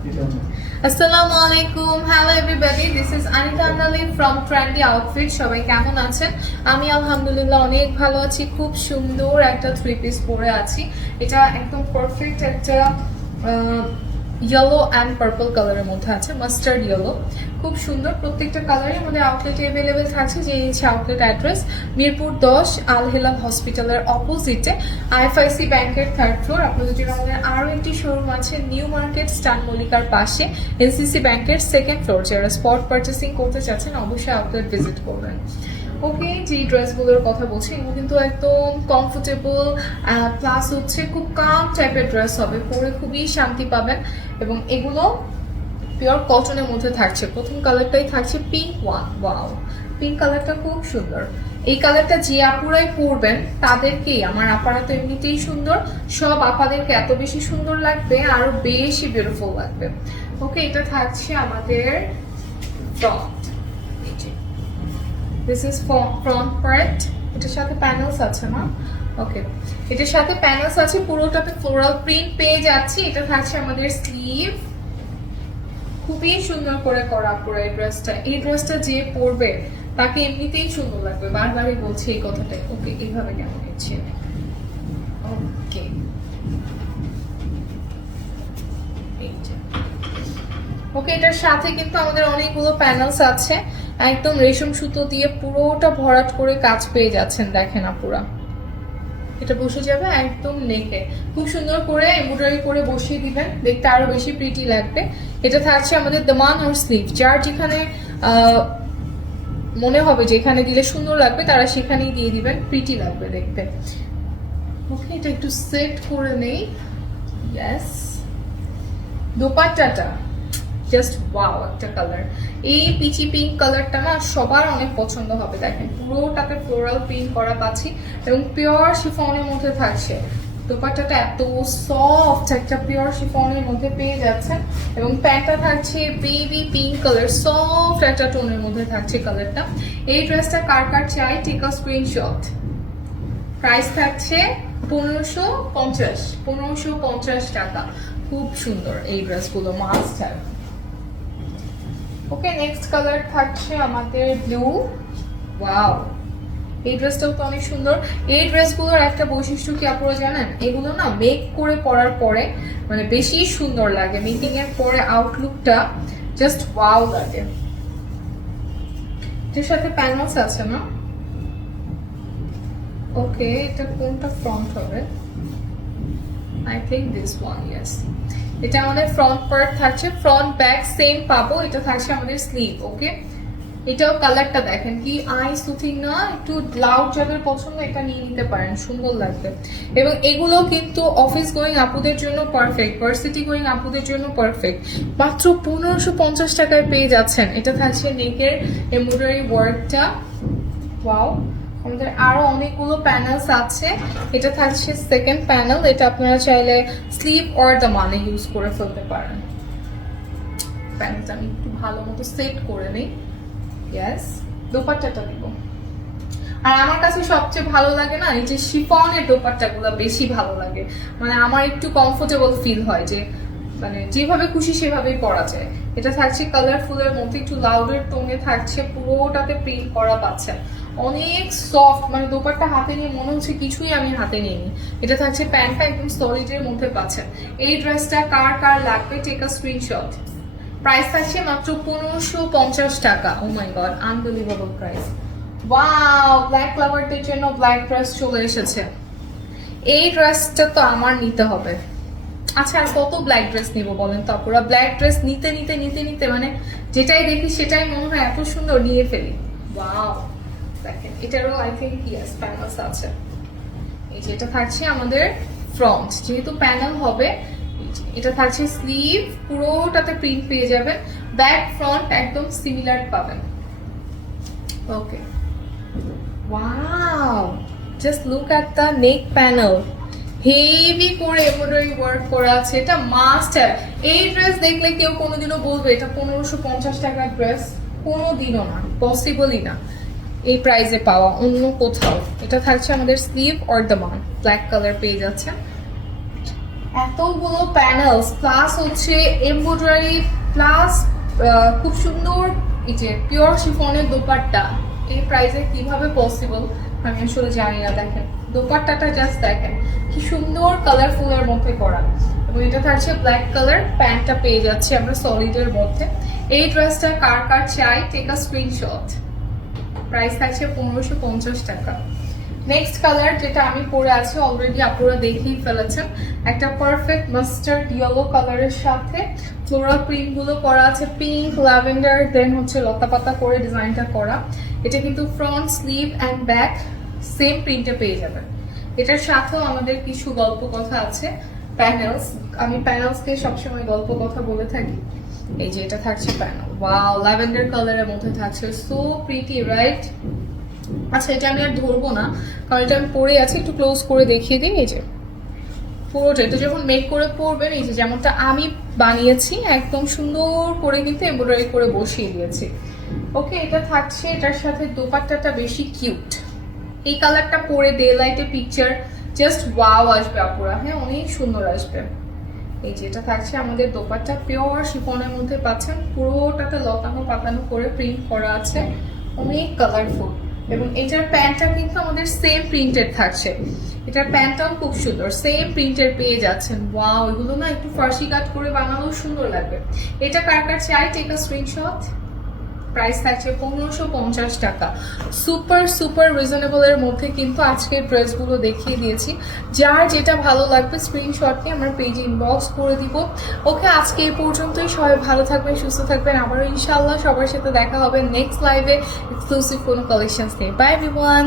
আসসালামু আলাইকুম, hello everybody, this is Anita আনালি ফ্রম ট্রেন্ডি আউটফিট। সবাই কেমন আছেন? আমি আলহামদুলিল্লাহ অনেক ভালো আছি। খুব সুন্দর একটা থ্রি পিস পরে আছি। এটা একদম পারফেক্ট একটা ইয়েলো অ্যান্ড পার্পল কালারের মধ্যে আছে, মাস্টার্ড ইয়েলো। খুব সুন্দর, প্রত্যেকটা কালারই আমাদের আউটলেটে অ্যাভেলেবেল থাকছে। যে হচ্ছে আউটলেট অ্যাড্রেস মিরপুর 10, আল হেলাল হসপিটালের অপোজিটে, আইএফআইসি ব্যাংকের 3rd ফ্লোর। আপনাদের জন্য আমাদের আরও একটি শোরুম আছে নিউ মার্কেট স্টান মল্লিকার পাশে, এনসিসি ব্যাংকের 2nd ফ্লোর। যারা স্পট পারচেসিং করতে চাচ্ছেন অবশ্যই আউটলেট ভিজিট করবেন। ওকে, যে ড্রেসগুলোর কথা বলছি এগুলো কিন্তু একদম কমফোর্টেবল, প্লাস হচ্ছে খুব কাম টাইপের ড্রেস হবে, পরে খুবই শান্তি পাবেন। এবং এগুলো পিওর কটনের মধ্যে থাকছে। প্রথম কালারটাই থাকছে পিঙ্ক ওয়ান। ওয়াও, পিঙ্ক কালারটা খুব সুন্দর। এই কালারটা যে আপুরাই পরবেন তাদেরকেই, আমার আপারা তো এমনিতেই সুন্দর, সব আপাদেরকে এত বেশি সুন্দর লাগবে, আরো বেশি বিউটিফুল লাগবে। ওকে, এটা থাকছে আমাদের front. This is front part. এটার সাথে প্যানেলস আছে না? ওকে, এটার সাথে প্যানেলস আছে, পুরোটাতে ফ্লোরাল প্রিন্ট পেয়ে যাচ্ছি। এটা থাকছে আমাদের স্লিভ। খুবই সুন্দর করে করা পুরো এই ড্রেসটা। এই ড্রেসটা যে পরবে তাকে এমনিতেই সুন্দর লাগবে, বারবারই বলছি এই কথাটাই। ওকে, এইভাবে কেমন হচ্ছে? ওকে, ওকে, এটার সাথে কিন্তু আমাদের অনেকগুলো প্যানেলস আছে। একদম রেশম সুতো দিয়ে পুরোটা ভরাট করে কাজ পেয়ে যাচ্ছেন। দেখেন আপুরা, এটা বসে যাবে একদম নেকে, খুব সুন্দর করে এমব্রয়ডারি করে বসিয়ে দিবেন, দেখতে আরো বেশি প্রিটি লাগবে। এটা থাকছে আমাদের দামান আর স্লিভ। যার যেখানে মনে হবে যে এখানে দিলে সুন্দর লাগবে তারা সেখানেই দিয়ে দিবেন, প্রিটি লাগবে দেখতে। ওকে, এটা একটু সেট করে নেই। ইয়েস, দোপাট্টাটা জাস্ট ওয়াও একটা কালার। এই পিচি পিঙ্ক কালারটা না সবার অনেক পছন্দ হবে। দেখেন পুরোটাতে ফ্লোরাল প্রিন্ট করা পাচ্ছি এবং পিওর শিফনের মধ্যে থাকছে। দোপাট্টাটা এত সফট, একটা পিওর শিফনের মধ্যে পেয়ে যাচ্ছেন। এবং প্যান্টটা থাকছে বেবি পিঙ্ক কালার, সফট একটা টোনের মধ্যে থাকছে কালারটা। এই ড্রেসটা কার কার চাই টেক আ স্ক্রিনশট। প্রাইস থাকছে 1550 টাকা। খুব সুন্দর এই ড্রেসগুলো, must have. Okay, next colour থাকছে আমাদের ব্লু। ওয়াও, এই ড্রেসটাও তো অনেক সুন্দর। এই ড্রেসগুলোর একটা বৈশিষ্ট্য কি আপনারা জানেন? এগুলো না মেক করে পরার পরে মানে বেশি সুন্দর লাগে। মেকিং এর পরে আউটলুকটা জাস্ট ওয়াও লাগে। এর সাথে প্যানেলস আছে না? ওকে, এটা কোনটা ফ্রন্ট হবে? I think this one, yes. এটা আমাদের ফ্রন্ট পার্ট থাকছে, ফ্রন্ট ব্যাক সেম পাবো। এটা থাকছে আমাদের স্লিভ। ওকে, এটাও কালারটা দেখেন কি আই সুথিং না, একটু লাউড যাদের পছন্দ এটা নিয়ে নিতে পারেন, সুন্দর লাগবে। এবং এগুলো কিন্তু অফিস গোয়িং আপুদের জন্য পারফেক্ট, ভার্সিটি গোয়িং আপুদের জন্য পারফেক্ট। মাত্র 1550 টাকায় পেয়ে যাচ্ছেন। এটা থাকছে নেকের এমব্রয়ডারি ওয়ার্কটা। ওয়াও, আমাদের আরো অনেকগুলো প্যানেলস আছে। এটা থাকছে সেকেন্ড প্যানেল। এটা আপনারা চাইলে স্লিভ অর দ্য মানে ইউজ করে ফেলতে পারেন। প্যানেলটা আমি একটু ভালো মতো সেট করে নিই। ইয়েস, দোপাট্টাটা দিব। আর আমার কাছে সবচেয়ে ভালো লাগে না এই যে শিফনের দোপাট্টাগুলো বেশি ভালো লাগে। মানে আমার একটু কমফোর্টেবল ফিল হয়, যে মানে যেভাবে খুশি সেভাবেই পরা যায়। এটা থাকছে কালারফুলের মধ্যে, একটু লাউডের টোনে থাকছে, পুরোটাতে প্রিন্ট করা পাচ্ছেন। অনেক সফট, মানে দোপাট্টা হাতে নিয়ে মনে হচ্ছে কিছুই আমি হাতে নিইনি। এটা থাকছে প্যান্টটা একদম সলিডের মধ্যে পাচ্ছেন। এই ড্রেসটা কার কার লাগবে টেক আ স্ক্রিনশট। প্রাইস থাকছে মাত্র 1550 টাকা। Oh my god, unbelievable price. Wow, black লাভারদের জন্য ব্ল্যাক ড্রেস চলে এসেছে। এই ড্রেসটা তো আমার নিতে হবে। আচ্ছা, আর কত ব্ল্যাক ড্রেস নিব বলেন তো আপনারা? ব্ল্যাক ড্রেস নিতে নিতে নিতে নিতে মানে যেটাই দেখি সেটাই মনে হয় এত সুন্দর, নিয়ে ফেলি। ওয়াও, দেখেন এটারও আই থিঙ্ক ইয়েস প্যানেলস আছে। এই যে এটা থাকছে আমাদের ফ্রন্ট, যেহেতু প্যানেল হবে। এটা থাকছে স্লিভ, পুরোটাতে প্রিন্ট পেয়ে যাবেন। ব্যাক ফ্রন্ট একদম সিমিলার পাবেন। Okay, wow, just look at the neck panel. Heavy করে এমব্রয়ডারি ওয়ার্ক করা আছে। এটা মাস্ট হ্যাভ। এই ড্রেস দেখলে কেউ কোনোদিনও বলবে এটা 1550 টাকার ড্রেস? কোনোদিনও না, পসিবলই না এই প্রাইসে পাওয়া অন্য কোথাও। এটা থাকছে আমাদের স্লিভ অর দ্য মান, ব্ল্যাক কালার পেয়ে যাচ্ছেন। এতগুলো প্যানেলস প্লাস হচ্ছে এমব্রয়ডারি প্লাস খুব সুন্দর এই যে পিওর শিফনের দোপাট্টা, এই প্রাইসে কিভাবে পসিবল আমি আসলে জানি না। দেখেন দোপাট্টাটা জাস্ট দেখেন কি সুন্দর কালারফুলের মধ্যে করা, এবং এটা থাকছে ব্ল্যাক কালার, প্যান্টটা পেয়ে যাচ্ছে আমরা সলিডের মধ্যে। এই ড্রেসটা কার কার চাই টেক আ স্ক্রিনশট। প্রাইস থাকছে 1550 টাকা। নেক্সট কালার যেটা আমি পরে আছি অলরেডি আপনারা দেখেই ফেলেছেন, একটা পারফেক্ট মাস্টার্ড ইয়েলো কালারের সাথে ফ্লোরাল প্রিন্ট গুলো করা আছে, পিঙ্ক ল্যাভেন্ডার দেন হচ্ছে লতা পাতা করে ডিজাইনটা করা। এটা কিন্তু front sleeve and back same প্রিন্টে পেয়ে যাবেন। এটার সাথেও আমাদের কিছু গল্প কথা আছে, প্যানেলস, আমি প্যানেলসকে সবসময় গল্প কথা বলে থাকি। এই যে এটা থাকছে প্যানেল, ওয়াও ল্যাভেন্ডার কালারের মধ্যে থাকছে, সো প্রিটি রাইট। আচ্ছা এটা আমি আর ধরবো না কারণ এটা আমি পরে আছি, একটু ক্লোজ করে দেখিয়ে দিই। এই যে পুরোটা এটা যখন মেক করে পরবেন, এই যে যেমনটা আমি বানিয়েছি একদম সুন্দর করে কিন্তু এমব্রয়ডারি করে বসিয়ে দিয়েছি। ওকে, এটা থাকছে, এটার সাথে দোপাট্টাটা বেশি কিউট। এই কালারটা পরে ডে লাইটে পিকচার জাস্ট ওয়াও আসবে আপুরা, হ্যাঁ অনেক সুন্দর আসবে। এই যে এটা থাকছে আমাদের দোপাট্টা, পিওর শিফনের মধ্যে পাচ্ছেন, পুরোটাতে লতানো পাতানো করে প্রিন্ট করা আছে, অনেক কালারফুল। এবং এটার প্যান্টটা কিন্তু আমাদের সেম প্রিন্টেড থাকছে, এটার প্যান্টটাও খুব সুন্দর সেম প্রিন্টের পেয়ে যাচ্ছেন। ওয়াও, এগুলো না একটু ফার্সি কাট করে বানালেও সুন্দর লাগবে। এটা কার কার চাই টেক আ স্ক্রিনশট। প্রাইস থাকছে 1550 টাকা। সুপার সুপার রিজনেবল এর মধ্যে কিন্তু আজকের ড্রেসগুলো দেখিয়ে দিয়েছি, যার যেটা ভালো লাগবে স্ক্রিনশট নিয়ে আমরা পেজে ইনবক্স করে দিব। ওকে, আজকে এই পর্যন্তই, সবাই ভালো থাকবেন সুস্থ থাকবেন, আবারও ইনশাআল্লাহ সবার সাথে দেখা হবে নেক্সট লাইভে এক্সক্লুসিভ কোনো কালেকশনস নিয়ে। By everyone.